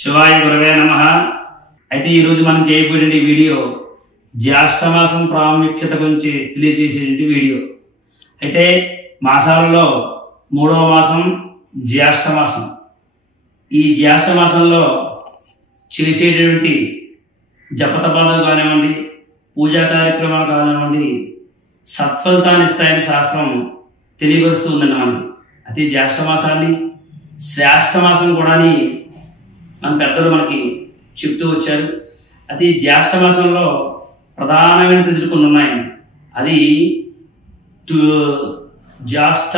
శివాయ గురవే నమః. అయితే ఈరోజు మనం చేయబోయే వీడియో జ్యేష్ఠమాసం ప్రాముఖ్యత గురించి తెలియజేసే వీడియో. అయితే మాసాలలో మూడవ మాసం జ్యేష్ఠమాసం. ఈ జ్యేష్ఠమాసంలో చేసేటువంటి జపతపాలు కానివ్వండి, పూజా కార్యక్రమాలు కానివ్వండి, సత్ఫలితాన్ని ఇస్తాయని శాస్త్రం తెలియపరుస్తుందండి మనకి. అయితే జ్యేష్ఠమాసాన్ని శ్రేష్ఠమాసం కూడా మన పెద్దలు మనకి చెప్తూ వచ్చారు. అది జ్యేష్ఠమాసంలో ప్రధానమైన తిథులు కొన్ని ఉన్నాయండి. అది జ్యేష్ఠ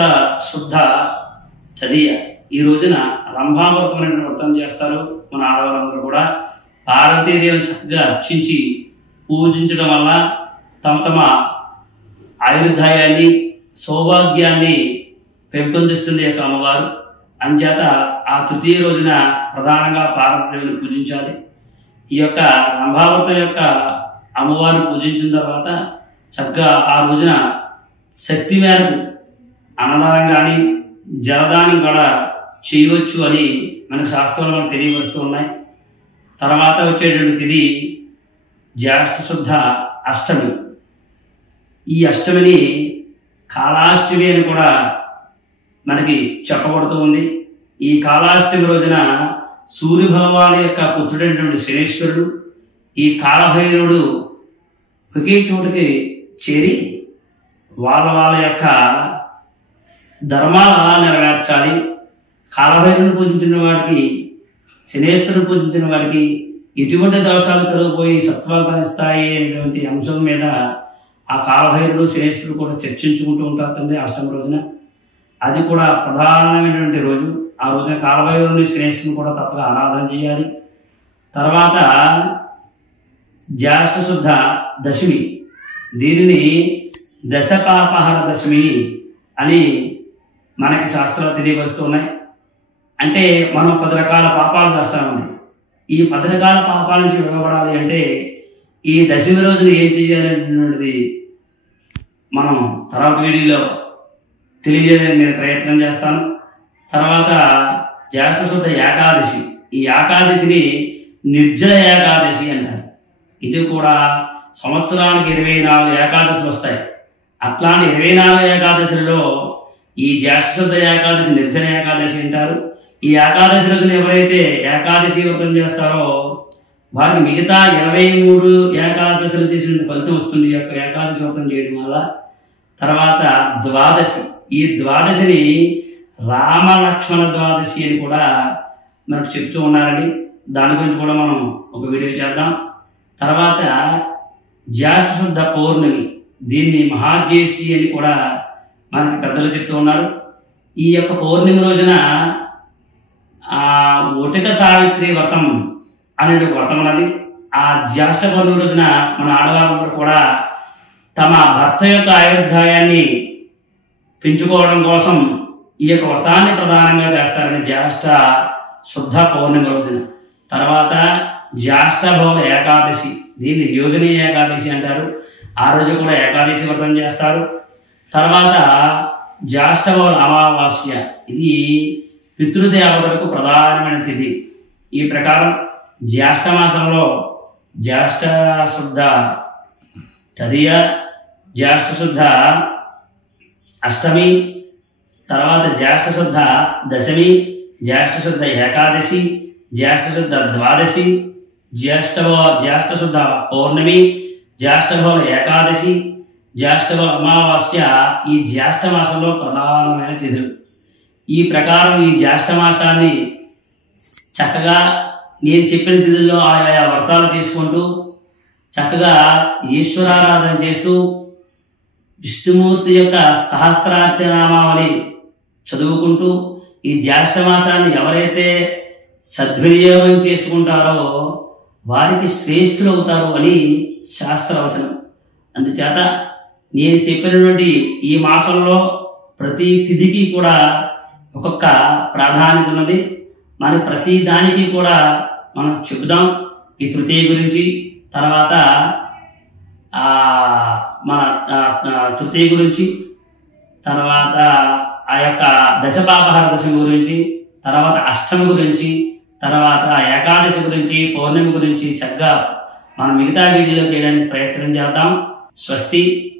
శుద్ధ తదియ. ఈ రోజున రంభావ్రతం అనే వ్రతం చేస్తారు మన ఆడవారందరూ కూడా. పార్వతీదేవిని చక్కగా అర్చించి పూజించడం వల్ల తమ ఆయుర్దాయాన్ని, సౌభాగ్యాన్ని పెంపొందిస్తుంది యొక్క అమ్మవారు. అంచేత ఆ తృతీయ రోజున ప్రధానంగా పార్వతీదేవిని పూజించాలి. ఈ యొక్క రంభావ్రతం యొక్క అమ్మవారిని పూజించిన తర్వాత చక్కగా ఆ రోజున శక్తి మేరకు అన్నదానం కానీ జలదానం కూడా చేయవచ్చు అని మనకు శాస్త్రాలు మనకు తెలియవస్తూ ఉన్నాయి. తర్వాత వచ్చేటువంటి తిథి జ్యేష్ఠ శుద్ధ అష్టమి. ఈ అష్టమిని కాళాష్టమి అని కూడా మనకి చెప్పబడుతూ ఉంది. ఈ కాళాష్టమి రోజున సూర్యభగవాను యొక్క పుత్రుడైనటువంటి శనేశ్వరుడు, ఈ కాళభైరవుడు ఒకే చోటుకి చేరి వాళ్ళ యొక్క ధర్మాలు అలా నెరవేర్చాలి. కాళభైరవుని పూజించిన వాడికి, శనేశ్వరుడు పూజించిన వాడికి ఎటువంటి దోషాలు తొలగిపోయి సత్ఫలితాలు ఇస్తాయి అనేటువంటి అంశం మీద ఆ కాళభైరవుడు శనేశ్వరుడు కూడా చర్చించుకుంటూ ఉంటారు అష్టమి రోజున. అది కూడా ప్రధానమైనటువంటి రోజు. ఆ రోజున కాళభైరవుని శనేశ్వరుని కూడా తప్పగా ఆరాధన చేయాలి. తర్వాత జ్యేష్ఠ శుద్ధ దశమి, దీనిని దశపాపహర దశమి అని మనకి శాస్త్రాలు తెలియవస్తూ ఉన్నాయి. అంటే మనం 10 రకాల పాపాలు చేస్తామండి. ఈ 10 రకాల పాపాల నుంచి విడవబడాలి అంటే ఈ దశమి రోజున ఏం చేయాలి అనేటువంటిది మనం తర్వాత వీడియోలో తెలియజేయడానికి నేను ప్రయత్నం చేస్తాను. తర్వాత జ్యేష్ఠ శుద్ధ ఏకాదశి. ఈ ఏకాదశిని నిర్జల ఏకాదశి అంటారు. ఇది కూడా సంవత్సరానికి 24 ఏకాదశులు వస్తాయి. అట్లాంటి 24 ఏకాదశులలో ఈ జ్యేష్ఠ శుద్ధ ఏకాదశి నిర్జల ఏకాదశి అంటారు. ఈ ఏకాదశి రోజున ఎవరైతే ఏకాదశి వ్రతం చేస్తారో వారికి మిగతా 23 ఏకాదశులు చేసిన ఫలితం వస్తుంది ఈ యొక్క ఏకాదశి వ్రతం చేయడం వల్ల. తర్వాత ద్వాదశి. ఈ ద్వాదశిని రామ లక్ష్మణ ద్వాదశి అని కూడా మనకు చెప్తూ ఉన్నారండి. దాని గురించి కూడా మనం ఒక వీడియో చేద్దాం. తర్వాత జ్యేష్ఠ శుద్ధ పౌర్ణమి, దీన్ని మహాజ్యేష్ఠి అని కూడా మనకి పెద్దలు చెప్తూ ఉన్నారు. ఈ యొక్క పౌర్ణమి రోజున ఒటిక సావిత్రి వ్రతం అనే వ్రతం ఉన్నది. ఆ జ్యేష్ఠ పౌర్ణమి రోజున మన ఆడవాళ్ళందరూ కూడా తమ భర్త యొక్క ఆయుర్దాయాన్ని పెంచుకోవడం కోసం ఈ యొక్క వ్రతాన్ని ప్రధానంగా చేస్తారని జ్యేష్ఠ శుద్ధ పౌర్ణమి రోజున. తర్వాత జ్యేష్ఠ బహుళ ఏకాదశి, దీన్ని యోగిని ఏకాదశి అంటారు. ఆ రోజు కూడా ఏకాదశి వ్రతం చేస్తారు. తర్వాత జ్యేష్ఠ బహుళ అమావాస్య, ఇది పితృదేవతలకు ప్రధానమైన తిథి. ఈ ప్రకారం జ్యేష్ఠ మాసంలో జ్యేష్ఠ శుద్ధ తదియ, జ్యేష్ఠ శుద్ధ అష్టమి, తర్వాత జ్యేష్ఠ శుద్ధ దశమి, జ్యేష్ఠ శుద్ధ ఏకాదశి, జ్యేష్ఠ శుద్ధ ద్వాదశి, జ్యేష్ఠ శుద్ధ పౌర్ణమి, జ్యేష్ఠ బహుళ ఏకాదశి, జ్యేష్ఠ బహుళ అమావాస్య ఈ జ్యేష్ఠ మాసంలో ప్రధానమైన తిథులు. ఈ ప్రకారం ఈ జ్యేష్ఠ మాసాన్ని చక్కగా నేను చెప్పిన తిథుల్లో ఆయా వ్రతాలు చేసుకుంటూ చక్కగా ఈశ్వరారాధన చేస్తూ విష్ణుమూర్తి యొక్క సహస్రార్చనామావళి చదువుకుంటూ ఈ జ్యేష్ఠ మాసాన్ని ఎవరైతే సద్వినియోగం చేసుకుంటారో వారికి శ్రేష్ఠులు అవుతారు అని శాస్త్రవచనం. అందుచేత నేను చెప్పినటువంటి ఈ మాసంలో ప్రతి తిథికి కూడా ఒక్కొక్క ప్రాధాన్యత ఉన్నది. మన ప్రతి దానికి కూడా మనం చెబుదాం. ఈ తృతీయ గురించి, తర్వాత మన తృతీయ గురించి, తర్వాత ఆ యొక్క దశపాపహర దశమి గురించి, తర్వాత అష్టమి గురించి, తర్వాత ఏకాదశి గురించి, పౌర్ణమి గురించి చక్కగా మనం మిగతా వీడియోలో చేయడానికి ప్రయత్నం చేద్దాం. స్వస్తి.